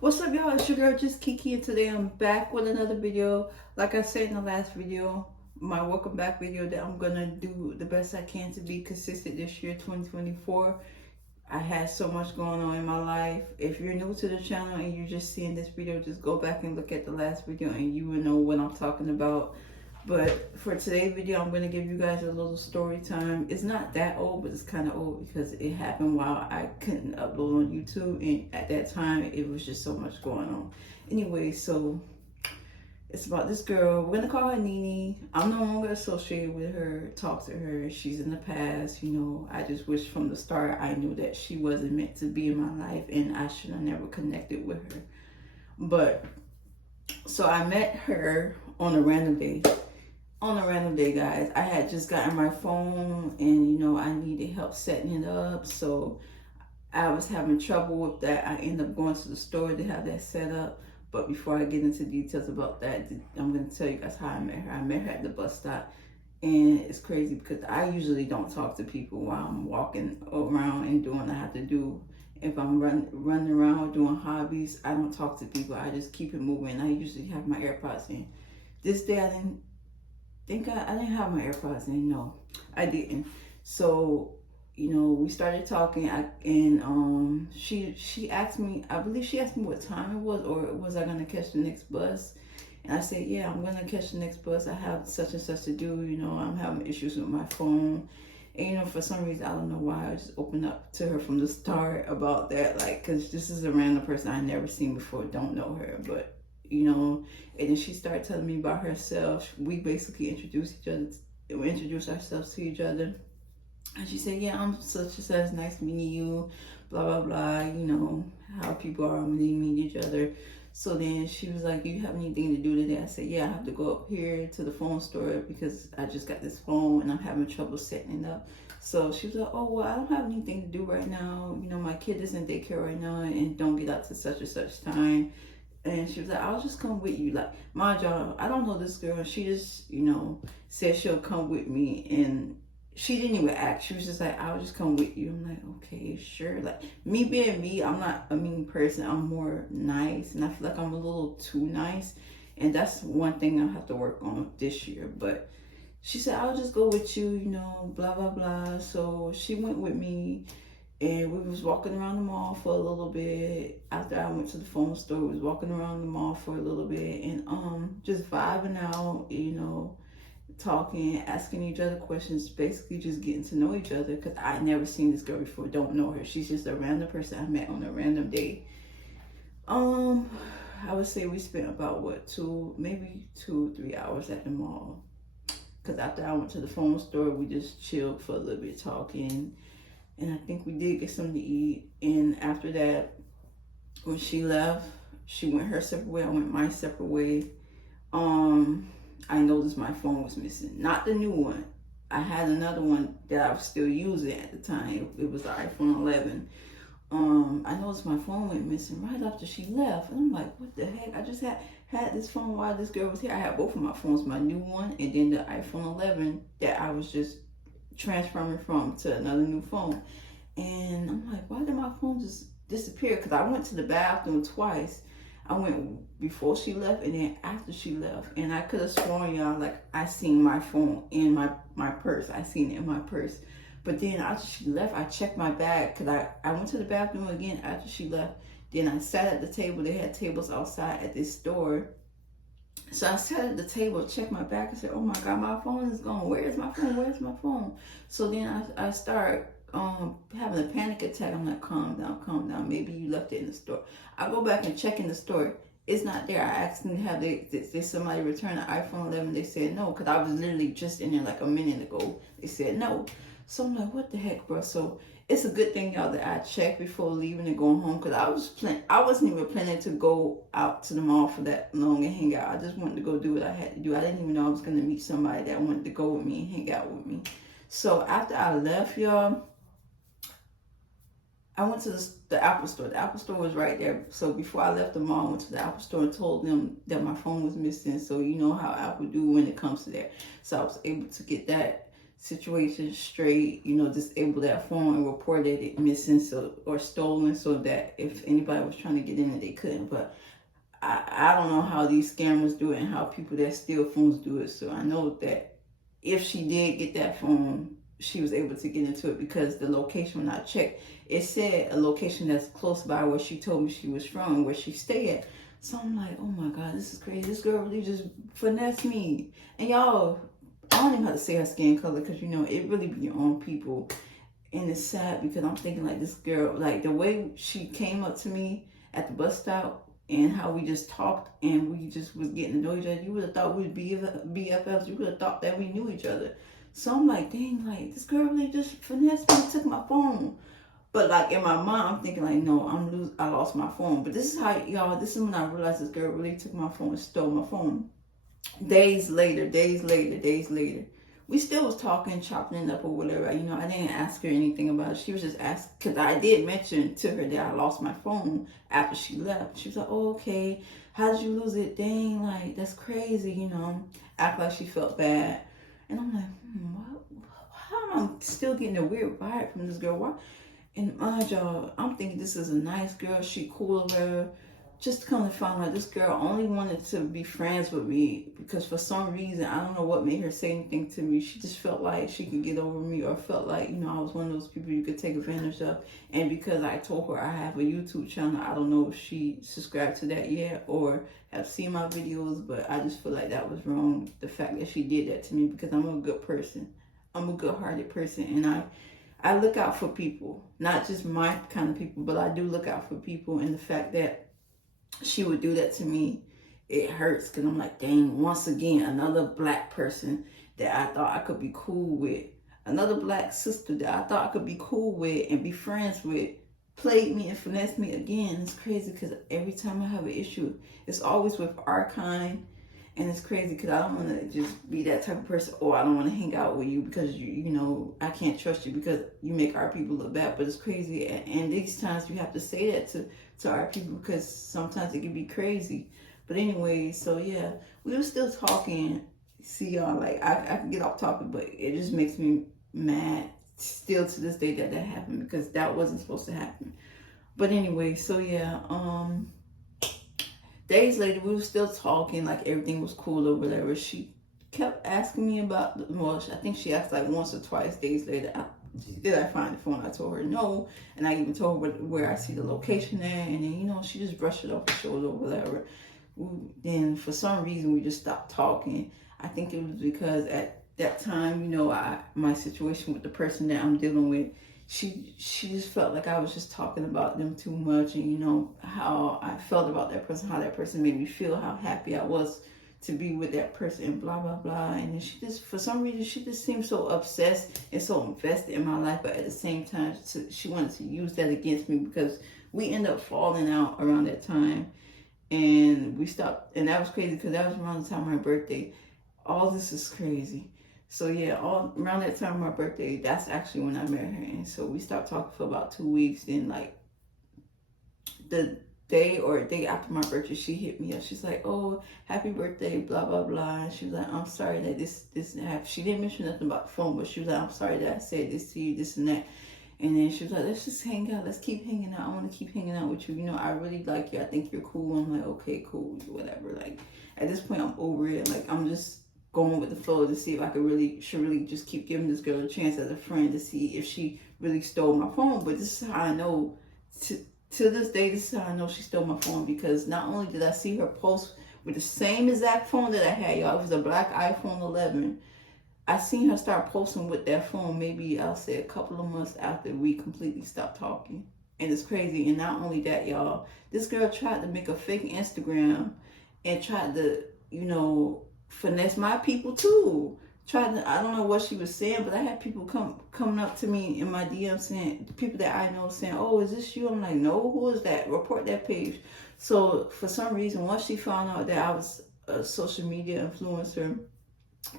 What's up, y'all? It's your girl Just Kiki, and today I'm back with another video. Like I said in the last video, my welcome back video, that I'm gonna do the best I can to be consistent this year, 2024. I had so much going on in my life. If you're new to the channel and you're just seeing this video, just go back and look at the last video and you will know what I'm talking about. But for today's video, I'm going to give you guys a little story time. It's not that old, but it's kind of old because it happened while I couldn't upload on YouTube. And at that time, it was just so much going on. Anyway, so it's about this girl. We're going to call her Nene. I'm no longer associated with her, talk to her. She's in the past. You know, I just wish from the start I knew that she wasn't meant to be in my life and I should have never connected with her. But so I met her on a random day. Guys, I had just gotten my phone and, you know, I needed help setting it up. So I was having trouble with that. I ended up going to the store to have that set up. But before I get into details about that, I'm going to tell you guys how I met her. I met her at the bus stop. And it's crazy because I usually don't talk to people while I'm walking around and doing what I have to do. If I'm running around doing hobbies, I don't talk to people. I just keep it moving. I usually have my AirPods in. This day I didn't have my AirPods in. No, I didn't. So, you know, we started talking, and she asked me, I believe she asked me what time it was, or was I gonna catch the next bus? And I said, yeah, I'm gonna catch the next bus. I have such and such to do. You know, I'm having issues with my phone. And, you know, for some reason, I don't know why, I just opened up to her from the start about that. Like, because this is a random person I never seen before, don't know her. But, you know, and then she started telling me about herself. We basically introduced ourselves to each other. And she said, yeah, I'm such and such, nice meeting you, blah, blah, blah. You know, how people are when they meet each other. So then she was like, do you have anything to do today? I said, yeah, I have to go up here to the phone store because I just got this phone and I'm having trouble setting it up. So she was like, oh, well, I don't have anything to do right now. You know, my kid is in daycare right now and don't get out to such and such time. And she was like, I'll just come with you. Like, mind y'all, I don't know this girl. She just, you know, said she'll come with me. And she didn't even ask. She was just like, I'll just come with you. I'm like, okay, sure. Like, me being me, I'm not a mean person. I'm more nice. And I feel like I'm a little too nice. And that's one thing I have to work on this year. But she said, I'll just go with you, you know, blah, blah, blah. So she went with me. And we was walking around the mall for a little bit. After I went to the phone store, we was walking around the mall for a little bit. And just vibing out, you know, talking, asking each other questions, basically just getting to know each other, because I never seen this girl before, don't know her. She's just a random person I met on a random day. I would say we spent about maybe 2-3 hours at the mall, because after I went to the phone store, we just chilled for a little bit talking, and I think we did get something to eat. And after that, when she left, she went her separate way, I went my separate way. I noticed my phone was missing. Not the new one. I had another one that I was still using at the time. It was the iPhone 11. I noticed my phone went missing right after she left. And I'm like, what the heck? I just had this phone while this girl was here. I had both of my phones, my new one and then the iPhone 11 that I was just transferring from to another new phone. And I'm like, why did my phone just disappear? Because I went to the bathroom twice. I went before she left and then after she left. And I could have sworn, y'all, like I seen my phone in my purse. I seen it in my purse. But then after she left, I checked my bag because I went to the bathroom again after she left. Then I sat at the table. They had tables outside at this store. So I sat at the table, checked my bag, and said, oh my God, my phone is gone. Where's my phone? Where's my phone? So then I start having a panic attack. I'm like, calm down. Maybe you left it in the store. I go back and check in the store. It's not there. I asked them, did somebody return the iPhone 11? They said no, because I was literally just in there like a minute ago. They said no. So I'm like, what the heck, bro? So it's a good thing, y'all, that I checked before leaving and going home, because I wasn't even planning to go out to the mall for that long and hang out. I just wanted to go do what I had to do. I didn't even know I was going to meet somebody that wanted to go with me and hang out with me. So after I left, y'all, I went to the Apple store. The Apple store was right there. So before I left the mall, I went to the Apple store and told them that my phone was missing. So you know how Apple do when it comes to that. So I was able to get that situation straight, disable that phone and report that it missing or stolen, so that if anybody was trying to get in it, they couldn't. But I don't know how these scammers do it and how people that steal phones do it. So I know that if she did get that phone, she was able to get into it because the location, when I checked, it said a location that's close by where she told me she was from, where she stayed at. So I'm like, oh my God, this is crazy. This girl really just finessed me. And y'all, I don't even have to say her skin color because, it really be on people. And it's sad because I'm thinking like this girl, like the way she came up to me at the bus stop and how we just talked and we just was getting to know each other, you would have thought we'd be BFFs. You would have thought that we knew each other. So I'm like, dang, like this girl really just finessed me, took my phone. But like in my mind, I'm thinking like, no, I lost my phone. But this is how, y'all, this is when I realized this girl really took my phone and stole my phone. Days later, we still was talking, chopping it up or whatever. I didn't ask her anything about it. She was just asking, because I did mention to her that I lost my phone after she left. She was like, oh, okay, how did you lose it? Dang, like, that's crazy, act like she felt bad. And I'm like, what? How am I still getting a weird vibe from this girl? Why? And mind y'all, I'm thinking this is a nice girl. She cool of her. Just to come to find out, this girl only wanted to be friends with me because for some reason, I don't know what made her say anything to me. She just felt like she could get over me, or felt like, I was one of those people you could take advantage of. And because I told her I have a YouTube channel, I don't know if she subscribed to that yet or have seen my videos, but I just feel like that was wrong. The fact that she did that to me, because I'm a good person. I'm a good-hearted person, and I look out for people, not just my kind of people, but I do look out for people. And the fact that she would do that to me, it hurts, because I'm like, dang, once again, another black person that I thought I could be cool with, another black sister that I thought I could be cool with and be friends with, played me and finessed me again. It's crazy because every time I have an issue, it's always with our kind. And it's crazy because I don't want to just be that type of person. Or I don't want to hang out with you because I can't trust you because you make our people look bad. But it's crazy, and these times you have to say that to our people because sometimes it can be crazy. But anyway, so yeah, we were still talking. See y'all, like I can get off topic, but it just makes me mad still to this day that happened, because that wasn't supposed to happen. But anyway, so yeah, days later, we were still talking, like everything was cool or whatever. She kept asking me about, I think she asked like once or twice days later, did I find the phone? I told her no, and I even told her where I see the location at, and then, she just brushed it off her shoulder or whatever. Then for some reason, we just stopped talking. I think it was because at that time, my situation with the person that I'm dealing with, she just felt like I was just talking about them too much, and how I felt about that person, how that person made me feel, how happy I was to be with that person, and blah blah blah. And then she just, for some reason, she just seemed so obsessed and so invested in my life, but at the same time, she wanted to use that against me, because we ended up falling out around that time, and we stopped. And that was crazy because that was around the time of my birthday. All this is crazy. So yeah, all around that time of my birthday, that's actually when I met her. And so we stopped talking for about 2 weeks. Then like the day after my birthday, she hit me up. She's like, oh, happy birthday, blah, blah, blah. And she was like, I'm sorry that this happened. She didn't mention nothing about the phone, but she was like, I'm sorry that I said this to you, this and that. And then she was like, let's just hang out. Let's keep hanging out. I want to keep hanging out with you. I really like you. I think you're cool. I'm like, okay, cool, whatever. Like at this point, I'm over it. Like I'm just going with the flow to see if I should really just keep giving this girl a chance as a friend to see if she really stole my phone. But this is how I know, to this day, this is how I know she stole my phone, because not only did I see her post with the same exact phone that I had, y'all, it was a black iPhone 11. I seen her start posting with that phone maybe, I'll say, a couple of months after we completely stopped talking. And it's crazy. And not only that, y'all, this girl tried to make a fake Instagram and tried to, finesse my people too. I don't know what she was saying, but I had people coming up to me in my DM saying, the people that I know saying, oh, is this you? I'm like, no, who is that? Report that page. So for some reason, once she found out that I was a social media influencer,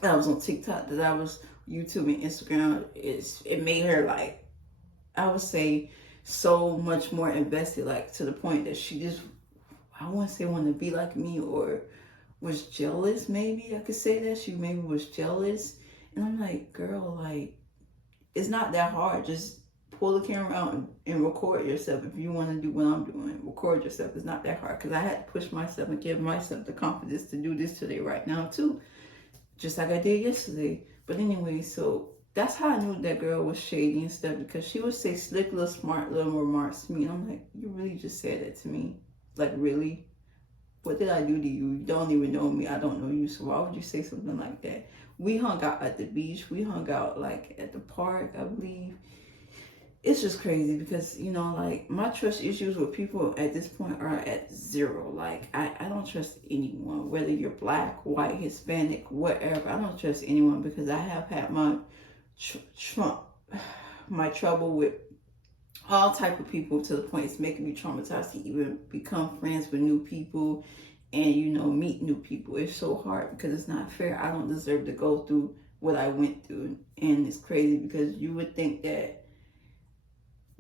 that I was on TikTok, that I was YouTube and Instagram, it made her, like, I would say, so much more invested, like to the point that she just, I wouldn't say want to be like me, or was jealous. Maybe I could say that she maybe was jealous. And I'm like, girl, like, it's not that hard. Just pull the camera out and record yourself. If you want to do what I'm doing, record yourself. It's not that hard, because I had to push myself and give myself the confidence to do this today, right now too, just like I did yesterday. But anyway, so that's how I knew that girl was shady and stuff, because she would say slick little smart little remarks to me, and I'm like, you really just said that to me? Like, really? What did I do to you? You don't even know me. I don't know you. So why would you say something like that? We hung out at the beach. We hung out like at the park, I believe. It's just crazy because, you know, like, my trust issues with people at this point are at zero. Like, I don't trust anyone, whether you're black, white, Hispanic, whatever. I don't trust anyone, because I have had my my trouble with all type of people, to the point it's making me traumatized to even become friends with new people and, you know, meet new people. It's so hard because it's not fair. I don't deserve to go through what I went through. And it's crazy because you would think that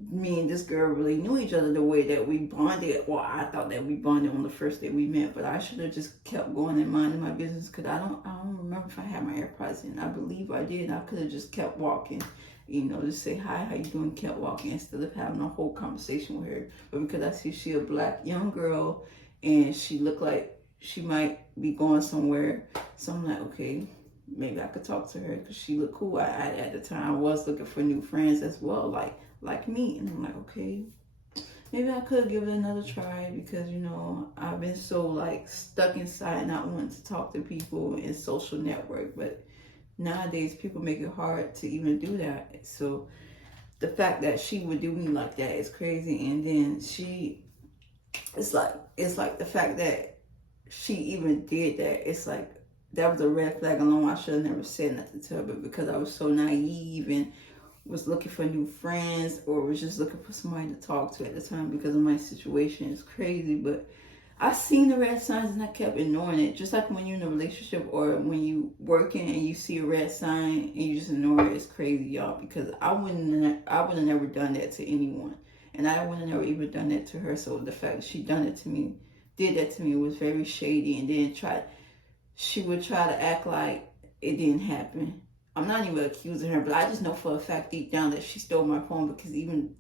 me and this girl really knew each other the way that we bonded. Well, I thought that we bonded on the first day we met, but I should have just kept going and minding my business, because I don't remember if I had my AirPods in. I believe I did. I could have just kept walking, you know, just say hi, how you doing, kept walking, instead of having a whole conversation with her. But because I see she a black young girl and she looked like she might be going somewhere, so I'm like, okay, maybe I could talk to her because she looked cool. I at the time was looking for new friends as well, like me. And I'm like, okay, maybe I could give it another try, because, you know, I've been so like stuck inside not wanting to talk to people and social network. But nowadays people make it hard to even do that. So the fact that she would do me like that is crazy. And then it's like the fact that she even did that, it's like that was a red flag alone. I should have never said nothing to her, but because I was so naive and was looking for new friends, or was just looking for somebody to talk to at the time because of my situation, it's crazy. But I seen the red signs and I kept ignoring it. Just like when you're in a relationship or when you working and you see a red sign and you just ignore it, it's crazy, y'all. Because I would have never done that to anyone, and I would have never even done that to her. So the fact that she did that to me was very shady. And then she would try to act like it didn't happen. I'm not even accusing her, but I just know for a fact deep down that she stole my phone, because even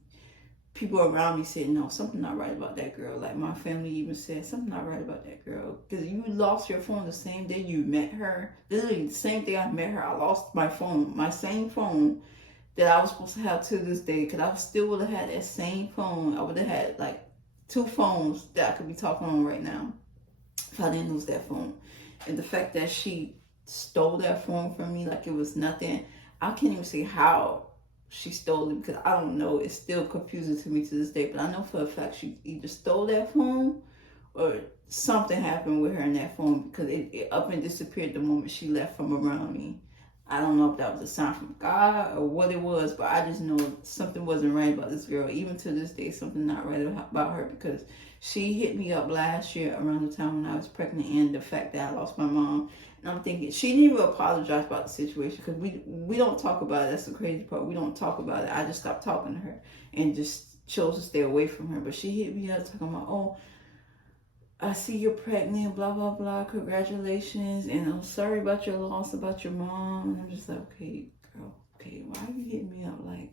people around me said, no, something not right about that girl. Like, my family even said, something not right about that girl. Because you lost your phone the same day you met her. Literally, the same day I met her, I lost my phone. My same phone that I was supposed to have to this day. Because I still would have had that same phone. I would have had, like, 2 phones that I could be talking on right now if I didn't lose that phone. And the fact that she stole that phone from me like it was nothing, I can't even say how she stole it, because I don't know. It's still confusing to me to this day. But I know for a fact she either stole that phone or something happened with her in that phone, because it up and disappeared the moment she left from around me. I don't know if that was a sign from God or what it was, but I just know something wasn't right about this girl. Even to this day, something not right about her, because she hit me up last year around the time when I was pregnant, and the fact that I lost my mom. And I'm thinking, she didn't even apologize about the situation, because we don't talk about it. That's the crazy part. We don't talk about it. I just stopped talking to her and just chose to stay away from her. But she hit me up talking about, oh, I see you're pregnant, blah, blah, blah, congratulations, and I'm sorry about your loss, about your mom. And I'm just like, okay, girl, okay, why are you hitting me up? Like,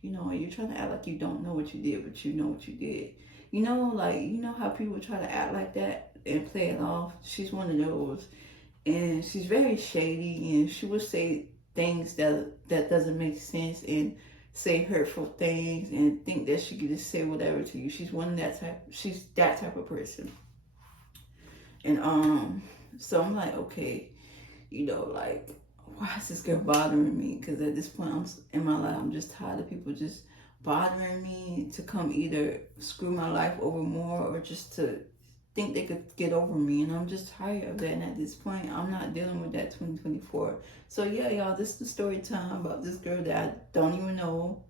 you know, you're trying to act like you don't know what you did, but you know what you did. You know, like, you know how people try to act like that and play it off? She's one of those. And she's very shady, and she will say things that doesn't make sense, and say hurtful things, and think that she can just say whatever to you. She's that type of person. And so I'm like, okay, you know, like, why is this girl bothering me? Because at this point in my life, I'm just tired of people just bothering me to come either screw my life over more, or just to think they could get over me. And I'm just tired of that. And at this point, I'm not dealing with that 2024. So yeah, y'all, this is the story time about this girl that I don't even know.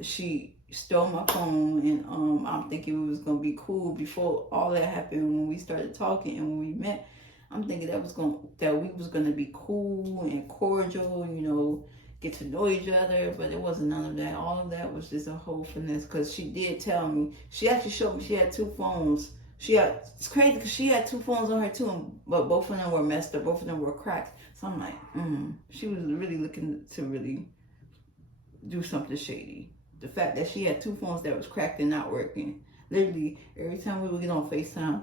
She stole my phone, and I'm thinking it was gonna be cool before all that happened. When we started talking and when we met, I'm thinking that we was gonna be cool and cordial, you know, get to know each other, but it wasn't none of that. All of that was just a whole finesse, because she did tell me, she actually showed me she had 2 phones. It's crazy because she had 2 phones on her too, but both of them were messed up, both of them were cracked. So I'm like, she was really looking to really do something shady. The fact that she had 2 phones that was cracked and not working. Literally, every time we would get on FaceTime,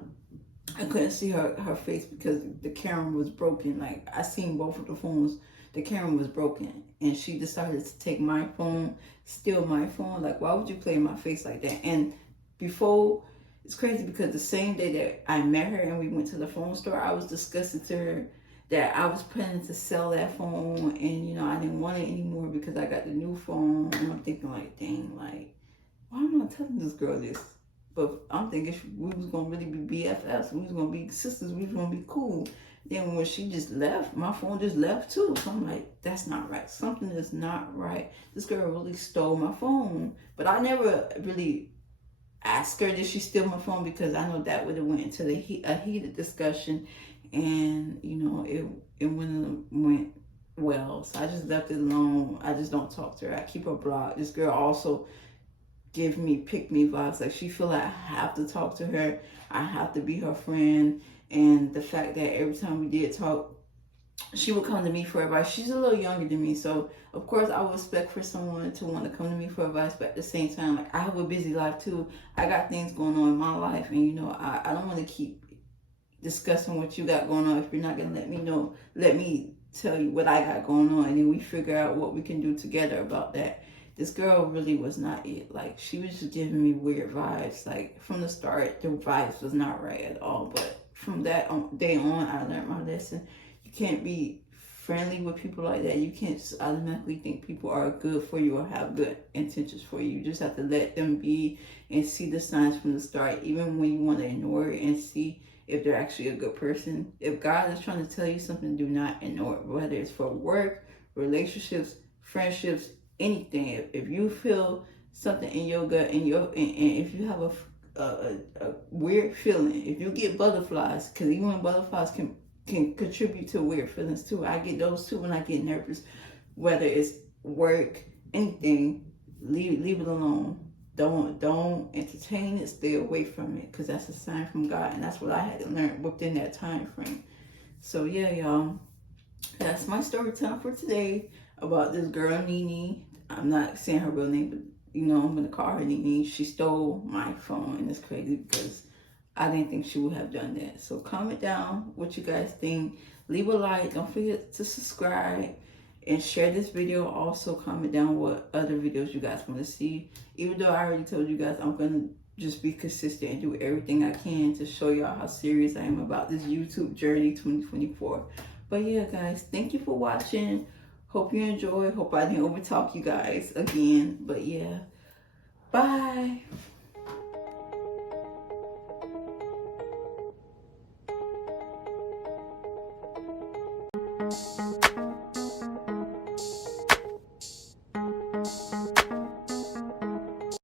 I couldn't see her face because the camera was broken. Like, I seen both of the phones, the camera was broken. And she decided to take my phone, steal my phone. Like, why would you play in my face like that? And before, it's crazy because the same day that I met her and we went to the phone store, I was discussing to her that I was planning to sell that phone, and you know, I didn't want it anymore because I got the new phone. And I'm thinking like, dang, like, why am I telling this girl this? But I'm thinking we was gonna really be BFFs, we was gonna be sisters, we was gonna be cool. Then when she just left, my phone just left too. So I'm like, that's not right. Something is not right. This girl really stole my phone. But I never really asked her, did she steal my phone? Because I know that would have went into a heated discussion, and you know, it went well. So I just left it alone. I just don't talk to her. I keep her blocked. This girl also give me pick me vibes. Like, she feel like I have to talk to her. I have to be her friend. And the fact that every time we did talk, she would come to me for advice. She's a little younger than me, so of course I would expect for someone to want to come to me for advice, but at the same time, like, I have a busy life too. I got things going on in my life, and you know, I don't want to keep discussing what you got going on if you're not going to let me know. Let me tell you what I got going on, and then we figure out what we can do together about that. This girl really was not it. Like, she was just giving me weird vibes. Like, from the start, the vibes was not right at all. But from that day on, I learned my lesson. You can't be friendly with people like that. You can't just automatically think people are good for you or have good intentions for you. You just have to let them be and see the signs from the start, even when you want to ignore it, and see if they're actually a good person. If God is trying to tell you something, do not ignore it, whether it's for work, relationships, friendships, anything. If you feel something in your gut, and if you have a weird feeling, if you get butterflies, because even butterflies can contribute to weird feelings too. I get those too when I get nervous. Whether it's work, anything, leave it alone. Don't entertain it. Stay away from it, because that's a sign from God, and that's what I had to learn within that time frame. So yeah, y'all, that's my story time for today about this girl Nene. I'm not saying her real name, but you know, I'm gonna call her Nene. She stole my phone, and it's crazy because I didn't think she would have done that. So comment down what you guys think. Leave a like. Don't forget to subscribe and share this video. Also comment down what other videos you guys want to see. Even though I already told you guys, I'm gonna just be consistent and do everything I can to show y'all how serious I am about this YouTube journey 2024. But yeah, guys, thank you for watching. Hope you enjoy. Hope I didn't overtalk you guys again. But yeah, bye.